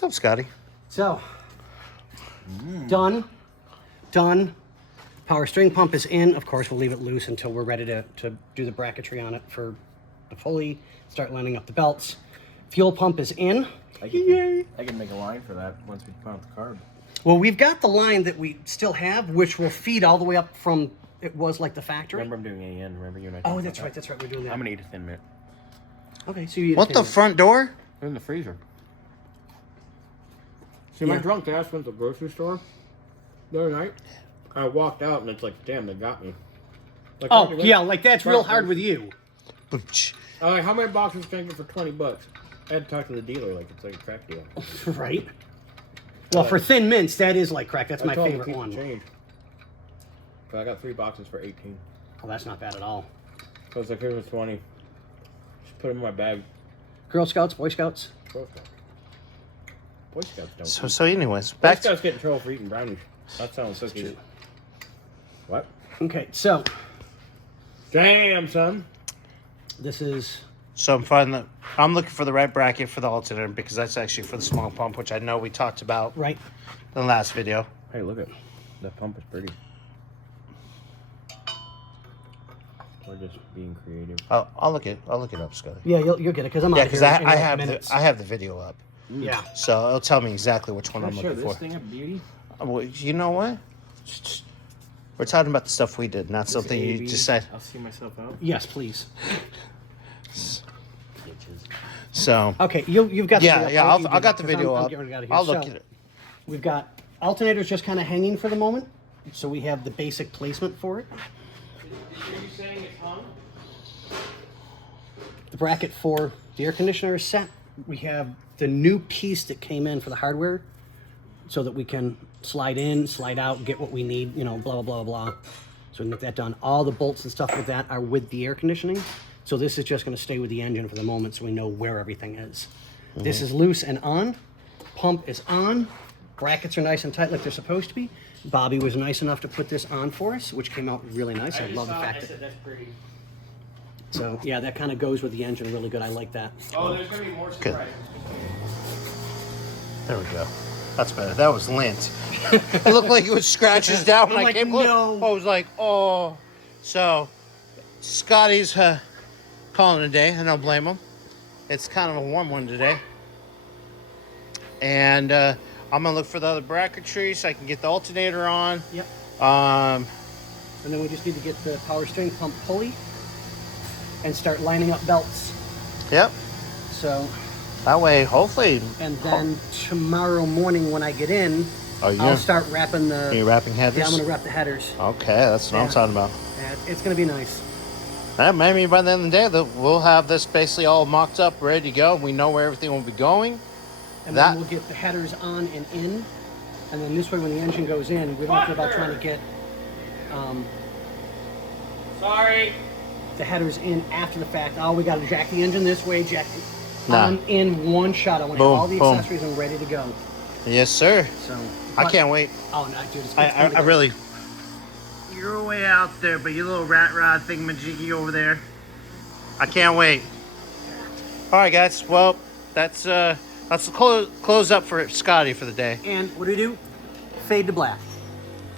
What's up, Scotty? So, done. Power steering pump is in. Of course, we'll leave it loose until we're ready to do the bracketry on it for the pulley, start lining up the belts. Fuel pump is in. I can make a line for that once we put out the carb. Well, we've got the line that we still have, which will feed all the way up from, it was like the factory. Remember, I'm doing AN. Remember you and I. Oh, that's right. We're doing that. I'm gonna eat a Thin Mint. Okay, so you eat What the front door? They're in the freezer. See, my drunk ass went to the grocery store the other night. I walked out and it's like, damn, they got me. Like, oh, yeah, like that's real hard with you. How many boxes can I get for $20? I had to talk to the dealer like it's like a crack deal. Right. Well, for Thin Mints, that is like crack. That's my favorite one. Change. But I got 3 boxes for $18. Oh, that's not bad at all. So it's like, here's a 20. Just put them in my bag. Girl Scouts, Boy Scouts. Boy Scouts don't. So anyways, Boy back Scouts get in trouble for eating brownies. That sounds so cute. What? Okay, so Damn, son. this is So I'm looking for the right bracket for the alternator because that's actually for the small pump, which I know we talked about right. in the last video. Hey, look at that pump is pretty. We're just being creative. I'll look it up, Scotty. Yeah, you'll get it because I'm Yeah, out because here I in have minutes. I have the video up, Yeah. so it'll tell me exactly which one Can I I'm show looking this for. thing of beauty? Well, you know what? We're talking about the stuff we did, not something you just said. I'll see myself out. Yes, please. So Okay, you've got. I got the video up. I'll look So, at it. We've got alternators just kind of hanging for the moment, so we have the basic placement for it. Are you saying it's hung? The bracket for the air conditioner is set. We have the new piece that came in for the hardware, so that we can slide in, slide out, get what we need. You know, blah blah blah blah. So we can get that done. All the bolts and stuff with that are with the air conditioning. So this is just going to stay with the engine for the moment, so we know where everything is. This is loose and on. Pump is on. Brackets are nice and tight like they're supposed to be. Bobby was nice enough to put this on for us, which came out really nice. I love the fact that. That's pretty. So yeah, that kind of goes with the engine really good. I like that. Oh, there's gonna be more surprises. There we go. That's better. That was lint. It looked like it was scratches down when I'm I like, came. no. I was like, oh. So, Scotty's calling it a day. I don't blame him. It's kind of a warm one today. And I'm gonna look for the other bracketry so I can get the alternator on. Yep. Um, And then we just need to get the power steering pump pulley and start lining up belts. Yep. So, That way, hopefully. and then tomorrow morning when I get in, Oh, I'll start wrapping the. Are you wrapping headers? Yeah, I'm gonna wrap the headers. Okay, that's what I'm Yeah. talking about. Yeah, it's gonna be nice. Maybe by the end of the day, we'll have this basically all mocked up, ready to go. We know where everything will be going. And then we'll get the headers on and in, and then this way when the engine goes in, we don't have to worry about trying to get Sorry. the headers in after the fact. Oh, we gotta jack the engine this way, jack it Nah. on in one shot. I want to have Boom, all the boom. accessories and ready to go. Yes, sir. So I can't wait. Oh no, dude, it's I really. You're way out there, but you little rat rod thingamajiggy over there. I can't wait. All right, guys. Well, that's close up for Scotty for the day. And what do? Fade to black.